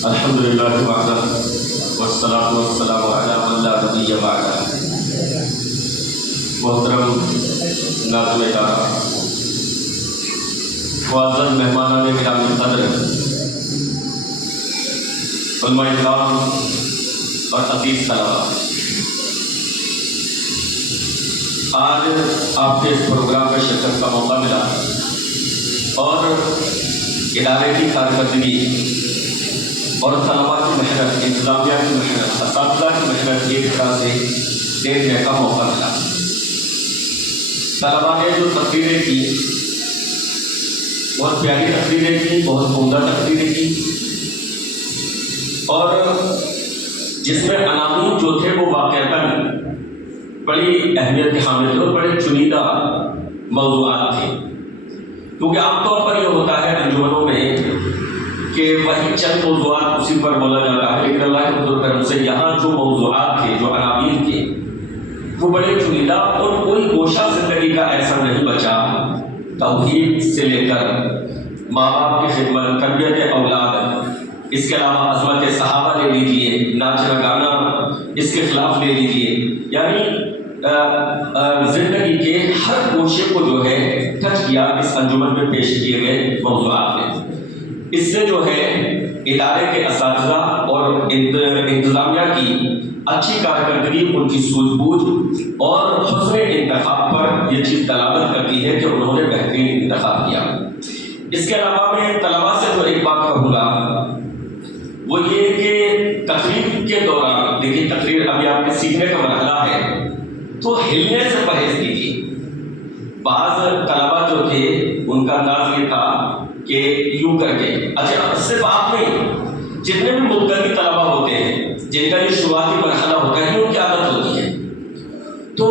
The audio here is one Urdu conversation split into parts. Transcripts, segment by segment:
الحمدللہ وحدہ والصلاۃ والسلام علی من لا نبی بعدہ۔ محترم ناظرین ادارہ، معزز مہمانان گرامی قدر، علماء کرام اور عزیز طلباء، آج آپ کے اس پروگرام میں شرکت کا موقع ملا اور ادارے کی کارکردگی اور طلباء کی محنت، انتظامیہ کی محنت، اساتذہ کی محنت ایک طرح سے دیکھنے کا موقع ملا۔ طلباء نے جو تقریریں کی، بہت پیاری تقریریں کی، بہت عمدہ تقریریں کی، اور جس میں عناوین جو تھے وہ واقعتاً بڑی اہمیت کے حامل تھے اور بڑے چنیدہ موضوعات تھے، کیونکہ عام طور پر یہ ہوتا ہے انجمنوں میں کہ وہی چند موضوعات اسی پر بولا جاتا ہے، لیکن اللہ کے فضل و کرم سے یہاں جو موضوعات تھے، جو عناوین تھے، وہ بڑے چنیدہ، اور کوئی گوشہ زندگی کا ایسا نہیں بچا، توحید سے لے کر ماں باپ کی خدمت، تربیت اولاد، اس کے علاوہ عظمت صحابہ لے لیجیے، ناچنا گانا اس کے خلاف لے لیجیے، یعنی زندگی کے ہر گوشے کو جو ہے ٹچ کیا اس انجمن میں پیش کیے گئے موضوعات نے۔ اس سے جو ہے ادارے کے اساتذہ اور انتظامیہ کی اچھی کارکردگی، ان کی سوجھ بوجھ اور حسن انتخاب پر یہ چیز دلالت کرتی ہے کہ انہوں نے بہترین انتخاب کیا۔ اس کے علاوہ میں طلباء سے جو ایک بات کہوں گا وہ یہ کہ تقریر کے دوران، دیکھیے تقریر ابھی آپ کے سیکھنے کا مرحلہ ہے، تو ہلنے سے پرہیز کیجیے۔ بعض طلباء جو تھے ان کا انداز یہ تھا کہ یوں کر کے، اچھا اس سے بات نہیں، جتنے بھی مبتدی طلباء ہوتے ہیں، جن کا یہ شروعاتی مرحلہ ہوتا ہے، یہ ان کی عادت ہوتی ہے، تو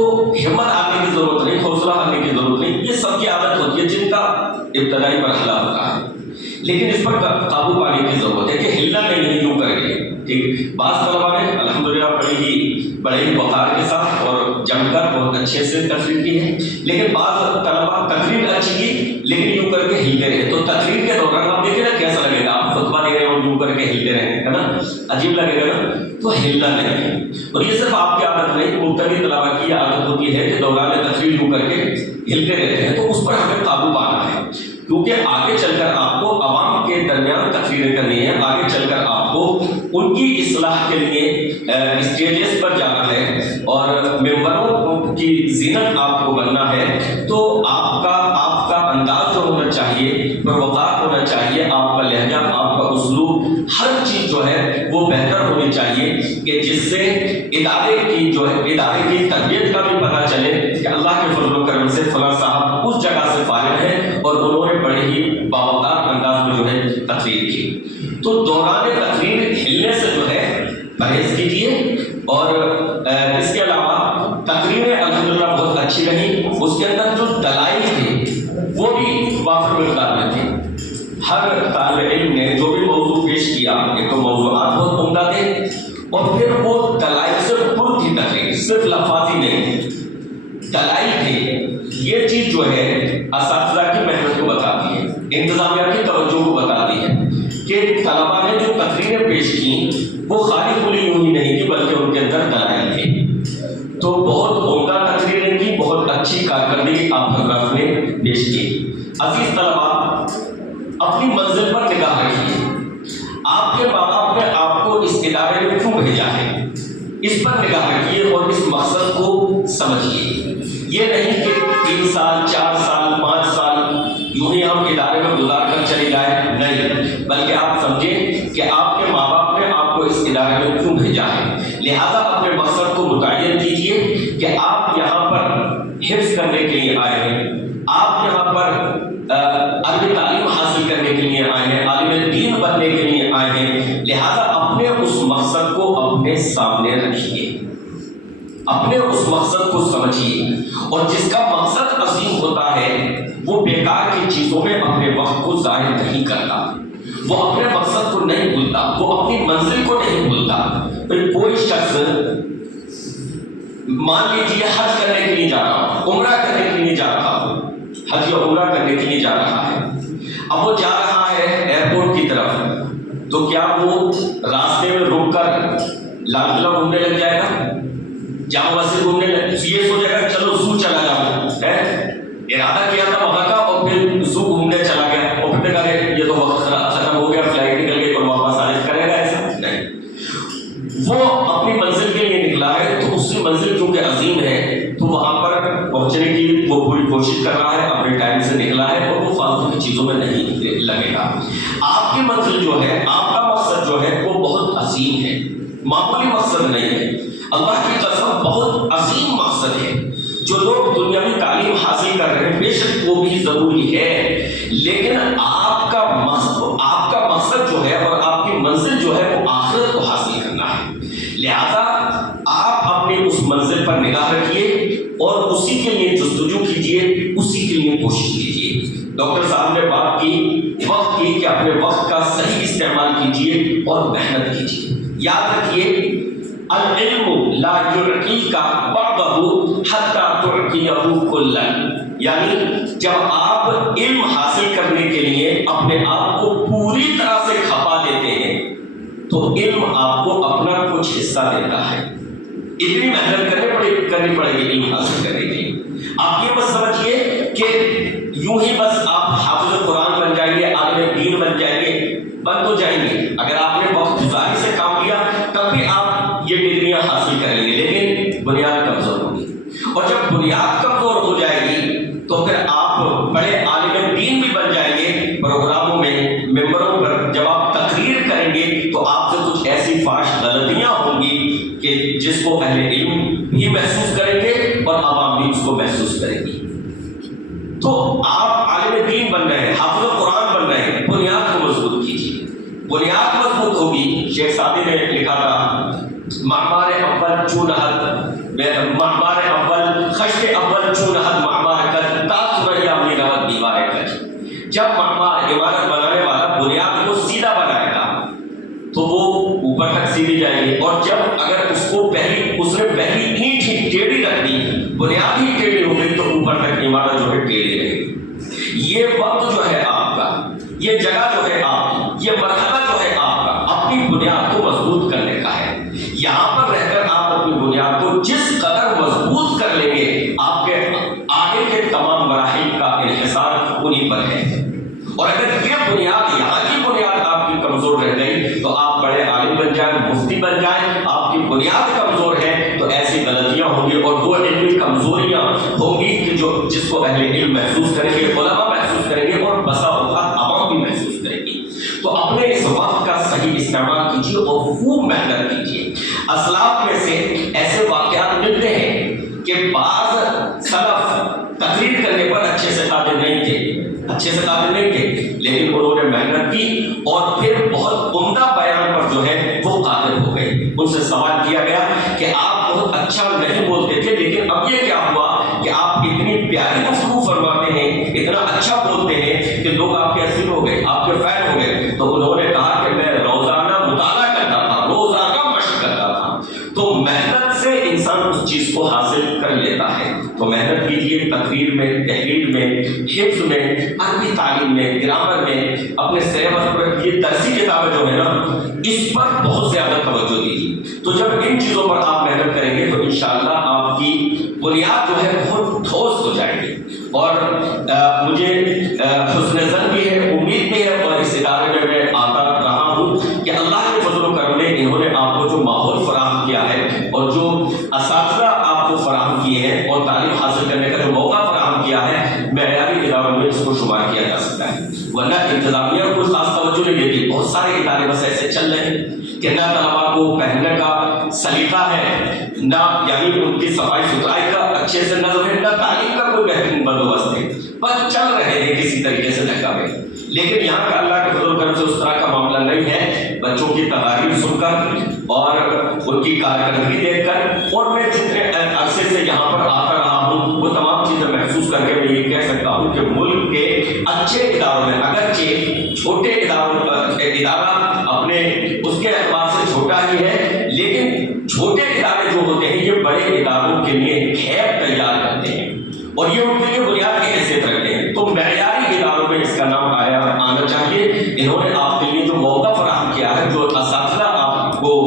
ہمت آنے کی ضرورت نہیں، حوصلہ آنے کی ضرورت نہیں، یہ سب کی عادت ہوتی ہے جن کا ابتدائی مرحلہ ہوتا ہے، لیکن اس پر قابو پانے کی ضرورت ہے کہ ہلنا نہیں، یوں کر کے، ٹھیک۔ بعض طلباء نے الحمدللہ بڑے ہی وقار کے ساتھ اور جم کر بہت اچھے سے تقریر کی ہے، لیکن بعض طلباء تقریر اچھی کی لیکن یوں کر کے ہلتے رہے، تو تقریر کے دوران آپ دیکھیں نا کیسا لگے گا، آپ خطبہ دے رہے ہیں اور یوں کر کے ہلتے رہے، ہے نا، عجیب لگے گا نا، تو ہلنا نہیں۔ اور یہ صرف آپ کی عادت نہیں، مبتدی طلباء کی عادت ہوتی ہے کہ دوران تقریر یوں کر کے ہلتے رہتے ہیں، تو اس پر ہمیں قابو پانا ہے، کیونکہ آگے چل کر آپ کو عوام کے درمیان تقریریں کرنی ہے، آگے چل کر آپ کو ان کی اصلاح کے لیے اسٹیجز پر جانا ہے اور ممبروں کی زینت آپ کو بننا ہے، تو آپ کا انداز جو ہونا چاہیے، پروقار ہونا چاہیے، آپ کا لہجہ، آپ کا اسلوب، ہر چیز جو ہے وہ بہتر ہونی چاہیے کہ جس سے ادارے کی تربیت کا بھی پتہ چلے کہ اللہ کے فضل و کرم سے فلاں صاحب اس جگہ سے فارغ ہیں اور انہوں نے بڑے ہی باوقار انداز میں جو ہے تقریر کی۔ تو دوران تقریر ہلنے سے جو ہے پرہیز کیجیے، اور اس کے علاوہ تقریریں الحمدللہ بہت اچھی رہی، اس کے اندر جو دلائل تھے وہ بھی وافر مقدار میں تھے۔ ہر طالب علم نے جو بھی موضوع پیش کیا، ایک تو موضوعات بہت عمدہ تھے، اور پھر وہ دلائل سے پر تھی تقریر، صرف لفاظی نہیں، دلائل تھے۔ یہ چیز جو ہے اساتذہ کی محنت کو بتاتی ہے، انتظامیہ کی توجہ کو بتاتی ہے کہ طلباء نے جو تقریریں پیش کی وہ خالی خلی یوں ہی نہیں تھی، بلکہ ان کے اندر دلائل تھے۔ تو بہت عمدہ تقریریں کی، بہت اچھی کارکردگی آپ حضرات نے پیش کی۔ عزیز طلباء، اپنی منزل پر نگاہ رکھیے، آپ کے ماں باپ نے آپ کو اس ادارے میں کیوں بھیجا ہے، اس پر نگاہ رکھیے اور اس مقصد کو سمجھیے۔ یہ نہیں کہ 3 سال 4 سال 5 سال یوں ہی ہم ادارے میں گزار کر چلے جائیں، نہیں، بلکہ آپ سمجھیں کہ آپ کے ماں باپ نے آپ کو اس ادارے میں کیوں بھیجا ہے، لہذا اپنے مقصد کو متعین کیجیے کہ آپ یہاں پر حفظ کرنے کے لیے آئے ہیں، آپ یہاں پر عربی تعلیم حاصل کرنے کے لیے آئے ہیں، عالم دین بننے کے لیے آئے ہیں، لہذا اپنے اس مقصد کو اپنے سامنے رکھیے، اپنے اس مقصد کو سمجھیے، اور جس کا مقصد عظیم ہوتا ہے وہ بیکار کی چیزوں میں اپنے وقت کو ضائع نہیں کرتا، وہ اپنے مقصد کو نہیں بھولتا، وہ اپنی منزل کو نہیں بھولتا۔ کوئی شخص مان لیجیے حج کرنے کے لیے جا رہا ہو، عمرہ کرنے کے لیے جا رہا ہو، حج یا عمرہ کرنے کے لیے جا رہا ہے، اب وہ جا رہا ہے ایئرپورٹ کی طرف، تو کیا وہ لال قلعہ گھومنے لگ جائے گا، جامع مسجد گھومنے لگ، یہ سوچے گا چلو زو چلا جاؤں، ارادہ کیا تھا وہاں کا اور پھر زو گھومنے چلا گیا اور پھر کہا یہ تو وقت ختم ہو گیا، فلائٹ نکل گئی اور واپس آنے کرے گا ایسا نہیں. وہ اپنی منزل کے لیے نکلا ہے تو اس کی منزل کیونکہ عظیم ہے تو وہاں پر پہنچنے کی وہ پوری کوشش کر رہا ہے، اپنے ٹائم سے نکلا ہے اور وہ فالتو کی چیزوں میں نہیں لگے گا. آپ کی منزل جو ہے، آپ کا مقصد جو ہے وہ بہت عظیم ہے، معمولی مقصد نہیں ہے. اللہ کی قسم بہت عظیم مقصد ہے. جو لوگ دنیاوی تعلیم حاصل کر رہے ہیں بے شک وہ بھی ضروری ہے، لیکن آپ کا مقصد جو ہے اور آپ کی منزل جو ہے وہ آخرت کو حاصل کرنا ہے. لہذا آپ اپنی اس منزل پر نگاہ رکھیے اور اسی کے لیے جستجو کیجیے، اسی کے لیے کوشش کیجیے. ڈاکٹر صاحب نے بات کی وقت کی کہ اپنے وقت کا صحیح استعمال کیجیے اور محنت کیجیے. یاد رکھیے العلم لا يعطيك بعضه حتى تعطيه كلا، یعنی جب آپ علم حاصل کرنے کے لیے اپنے آپ کو پوری طرح سے کھپا دیتے ہیں تو علم آپ کو اپنا کچھ حصہ دیتا ہے. اتنی محنت کرنی پڑے گی علم حاصل کرنے کے لیے. آپ یہ بس سمجھیے کہ یوں ہی بس آپ حافظ قرآن بن جائیں گے، عالم دین بن جائیں گے، بن تو جائیں گے. اگر آپ نے وقت گزاری سے کام کیا تب بھی آپ یہ ڈگریاں حاصل کریں گے، لیکن بنیاد کمزور ہوگی. اور جب بنیاد کمزور ہو جائے گی تو پھر آپ بڑے عالم دین بھی بن جائیں گے. پروگراموں میں، ممبروں پر جب آپ تقریر کریں گے تو آپ سے کچھ ایسی فاش غلطیاں ہوں گی کہ جس کو اہل علم بھی محسوس کریں گے اور عوام بھی اس کو محسوس کرے گی. تو آپ عالم دین بن رہے ہیں، حافظ قرآن بن رہے ہیں، بنیاد کو مضبوط کیجیے. بنیاد مضبوط ہوگی. شیخ سعدی نے لکھا تھا معمار اول چون حد، معمار اول خشت اول چون حد معمار کر تا سریا اپنی روت دیوار کر. جب معمار عمارت بنانے والا بنیاد کو سیدھا بنائے گا تو وہ اوپر تک سیدھی جائے گی، اور جب اگر اس نے پہلی اینٹ ہی ٹیڑھی رکھ دی، بنیاد ہی ٹیڑھی ہو گئی تو اوپر تک عمارت جو ہے ٹیڑھی رہے گی. یہ وقت جو ہے آپ کا، یہ جگہ جو ہے آپ کی، یہ مرحلہ جو ہے آپ کا اپنی بنیاد کو مضبوط کرنے کا ہے. یہاں پر رہ کر آپ اپنی بنیاد کو جس قدر مضبوط کر لیں گے آپ کے آگے کے تمام مراحل کا انحصار انہی پر ہے. اور اگر یہ بنیاد، یہاں کی بنیاد آپ کی کمزور رہ گئی تو آپ بڑے عالم بن جائیں، مفتی بن جائیں. آپ کی بنیاد کمزور ہے تو ایسی غلطیاں ہوں گی اور وہ علمی کمزوریاں ہوں گی کہ جس کو اہل علم محسوس کریں گے، علماء محسوس کریں گے اور بسا اوقات عوام بھی محسوس کریں گی. تو اپنے اس وقت کا صحیح استعمال کیجیے اور خوب محنت کیجیے. اسلاف میں سے ایسے واقعات ملتے ہیں کہ بعض سلف تقریر کرنے پر اچھے سے قادر نہیں تھے، لیکن انہوں نے محنت کی اور پھر بہت عمدہ بیان پر جو ہے وہ قادر ہو گئے. ان سے سوال کیا گیا کہ آپ بہت اچھا نہیں بولتے تھے لیکن اب یہ کیا ہوا کہ آپ اتنی پیاری گفتگو فرماتے ہیں، اتنا اچھا بولتے ہیں کہ لوگ آپ کے اسیر ہو گئے، آپ کے فین ہو گئے. تو انہوں نے کہا کہ میں روزانہ مطالعہ کرتا تھا، روزانہ مشق کرتا تھا. تو محنت سے انسان اس چیز کو حاصل کر لیتا ہے. تو محنت کیجیے تقریر میں، تحریر میں، حفظ میں، عربی تعلیم میں، گرامر میں، اپنے سلیبس پر. یہ درسی کتابیں جو ہے نا اس پر بہت زیادہ توجہ دیجیے. تو جب ان چیزوں پر آپ محنت کریں گے تو انشاءاللہ آپ کی بنیاد جو ہے بہت ٹھوس ہو جائے گی. اور مجھے حسن ظن بھی ہے، امید بھی ہے، اور اس ادارے میں میں آتا رہا ہوں کہ اللہ کے فضل و کرم نے انہوں نے آپ کو جو ماحول فراہم کیا ہے اور جو اساتذہ آپ کو فراہم کیے ہیں اور تعلیم حاصل کرنے کا جو موقع فراہم کیا ہے، معیاری اداروں میں اس کو شمار کیا جا سکتا ہے. ورنہ انتظامیہ کو خاص توجہ نہیں دیتی. بہت سارے ادارے بس ایسے چل رہے ہیں کہ نہ طلبا کو پہننے کا سلیقہ ہے، نہ یعنی ان کی صفائی ستھرائی کا اچھے سے نظم ہے، نہ تعلیم کا کوئی بہترین بندوبست ہے. بس چل رہے ہیں کسی طریقے سے دھکا میں. لیکن یہاں کا اللہ کے فضل و کرم سے اس طرح کا معاملہ نہیں ہے. بچوں کی تقاریر سن کر اور ان کی کارکردگی دیکھ کر، اور میں جتنے عرصے سے یہاں پر آتا رہا ہوں وہ تمام چیزیں محسوس کر کے میں یہ کہہ سکتا ہوں کہ ملک کے اچھے اداروں میں، اگرچہ چھوٹے ادارہ اپنے اس کے اعتبار سے چھوٹا ہی ہے، لیکن چھوٹے ادارے جو ہوتے ہیں یہ بڑے اداروں کے لیے کھیپ تیار کرتے ہیں اور یہ ان کے لیے بنیاد کی حیثیت رکھتے ہیں. تو معیاری اداروں میں اس کا نام آنا چاہیے. انہوں نے آپ کے لیے جو موقع فراہم کیا ہے، جو اساتذہ آپ کو